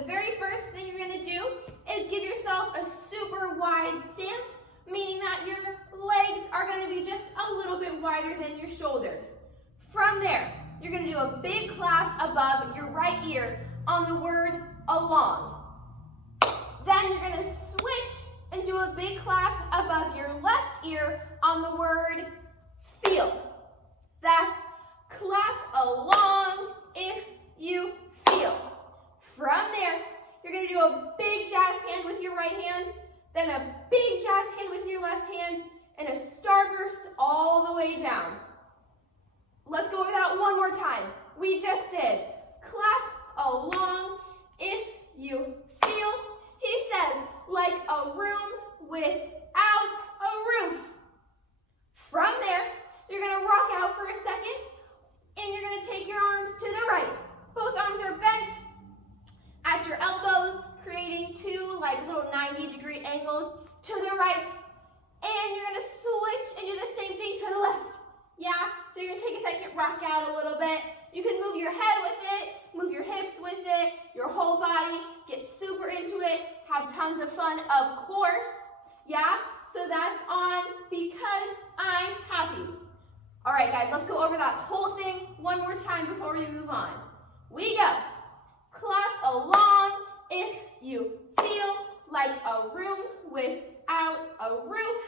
the very first thing you're gonna do is give yourself a super wide stance, meaning that your legs are gonna be just a little bit wider than your shoulders. From there, you're gonna do a big clap above your right ear on the word along. Then you're gonna switch and do a big clap above your left ear on the word feel. That's clap along if you feel. From there, you're gonna do a big jazz hand with your right hand, then a big jazz hand with your left hand, and a starburst all the way down. Let's go over that one more time. We just did clap along if you feel. He says, like a room without a roof. From there, you're gonna rock out for a second, and you're gonna take your arms to the right. Both arms are bent at your elbows, creating two like little 90-degree angles to the right. And you're gonna switch and do the same thing to the left. Yeah, so you're gonna take a second, rock out a little bit. You can move your head with it, move your hips with it, your whole body, get super into it, have tons of fun, of course. Yeah, so that's on because I'm happy. All right, guys, let's go over that whole thing one more time before we move on. We go. Clap along if you feel like a room without a roof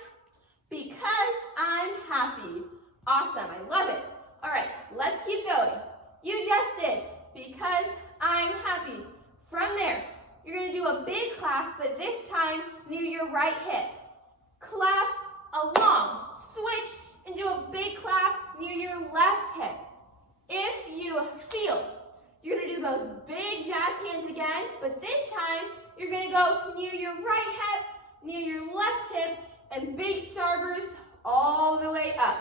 because I'm happy. Awesome, I love it. All right, let's keep going. You just did because I'm happy. From there, you're gonna do a big clap, but this time near your right hip. Clap along, switch, and do a big clap near your left hip. If you feel, you're gonna do those big jazz hands again, but this time you're gonna go near your right hip, near your left hip, and big starburst all the way up.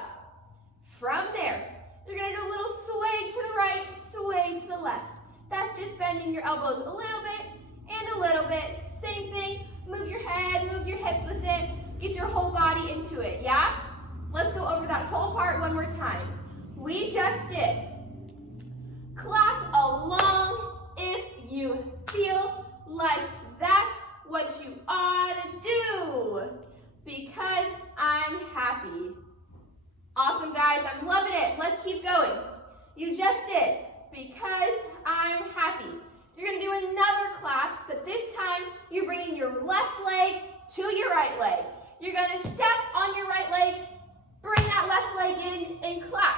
From there, you're gonna do a little sway to the right, sway to the left. That's just bending your elbows a little bit and a little bit. Same thing, move your head, move your hips with it, get your whole body into it, yeah? Let's go over that whole part one more time. We just did. Clap along if you feel like that's what you ought to do because I'm happy. Awesome, guys, I'm loving it. Let's keep going. You just did because I'm happy. You're gonna do another clap, but this time you're bringing your left leg to your right leg. You're gonna step on your right leg, bring that left leg in and clap.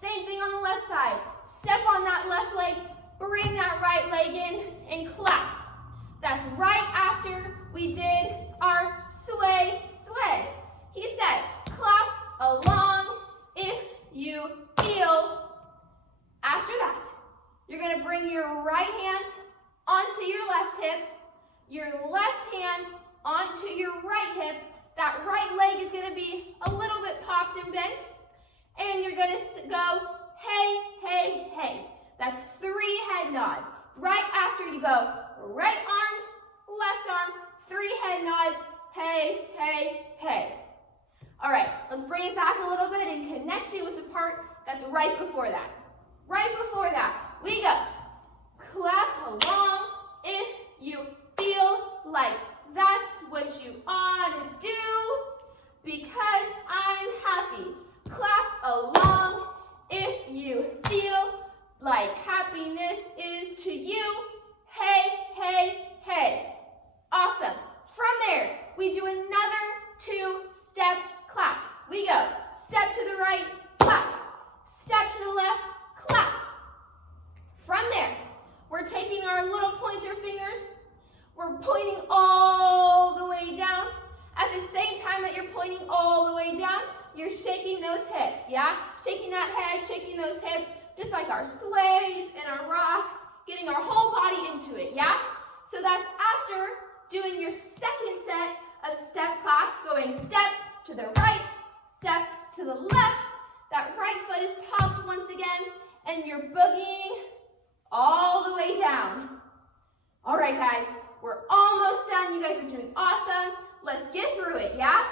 Same thing on the left side. Step on that left leg, bring that right leg in and clap. That's right after we did our sway, sway. He says, clap along if you feel. After that, you're gonna bring your right hand onto your left hip, your left hand onto your right hip. That right leg is gonna be a little bit popped and bent, and you're gonna go, hey, hey, hey. That's 3 head nods. Right after you go, right arm, left arm, 3 head nods, hey, hey, hey. All right, let's bring it back a little bit and connect it with the part that's right before that. Right before that, we go. Clap along if you feel like that's what you ought to do because I'm happy. Clap along if you feel like happiness is to you. Hey, hey, hey. Awesome. From there, we do another 2-step claps. We go. Step to the right, clap. Step to the left, clap. From there, we're taking our little pointer fingers. We're pointing all the way down. At the same time that you're pointing all the way down, you're shaking those hips, yeah? Shaking that head, shaking those hips, just like our sways and our rocks, getting our whole body into it, yeah? So that's after doing your second set of step claps, going step to the right, step to the left. That right foot is popped once again, and you're boogieing all the way down. All right, guys, we're almost done. You guys are doing awesome. Let's get through it, yeah?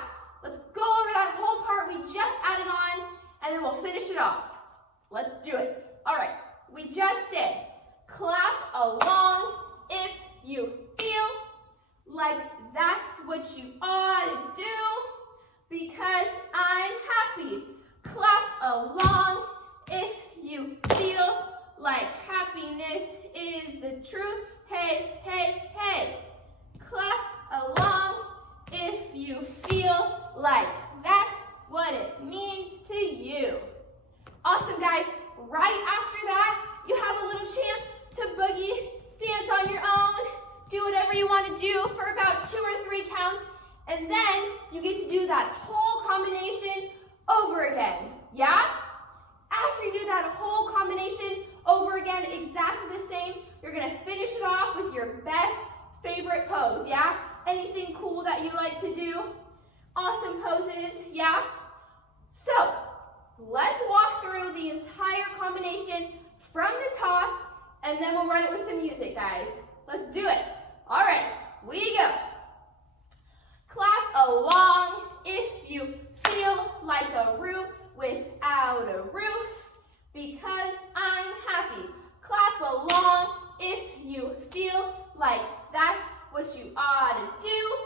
Let's go over that whole part we just added on, and then we'll finish it off. Let's do it. All right, we just did. Clap along if what you ought to do because I'm happy. Clap along if you feel like happiness is the truth. Hey, hey, hey. Clap along if you feel like that's what it means to you. Awesome, guys. Right after that, you have a little chance to boogie, dance on your own, do whatever you want to do for about 2 or 3 counts, and then you get to do that whole combination over again, yeah? After you do that whole combination over again, exactly the same, you're gonna finish it off with your best favorite pose, yeah? Anything cool that you like to do? Awesome poses, yeah? So, let's walk through the entire combination from the top, and then we'll run it with some music, guys. Let's do it. All right, we go. Clap along if you feel like a roof without a roof, because I'm happy. Clap along if you feel like that's what you ought to do,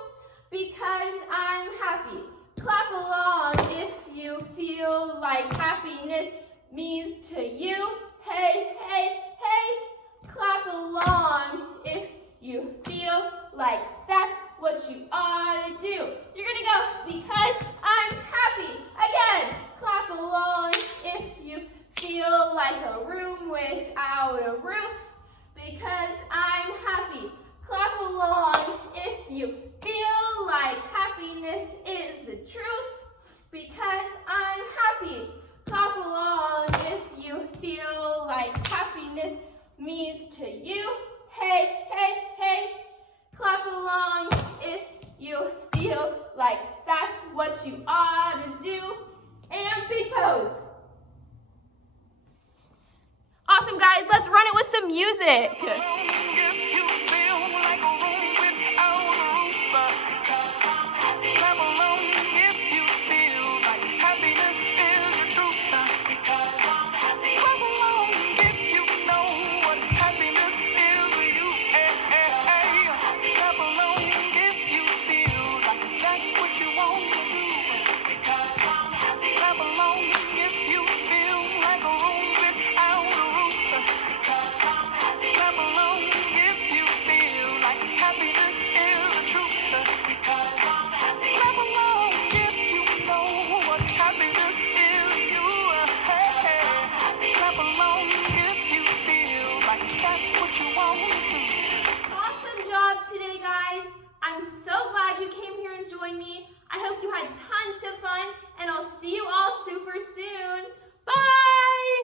because I'm happy. Clap along if you feel like happiness means to you. Hey, hey, hey. Clap along if you feel like that's what you ought to do. You're gonna go, because I'm happy. Again, clap along if you feel like a room without a roof, because I'm happy. Clap along if you feel like happiness is the truth, because I'm happy. Clap along if you feel like happiness means to you. Hey, hey, hey. Clap along if you feel like that's what you ought to do. And big pose. Awesome, guys. Let's run it with some music. That's what you want to do.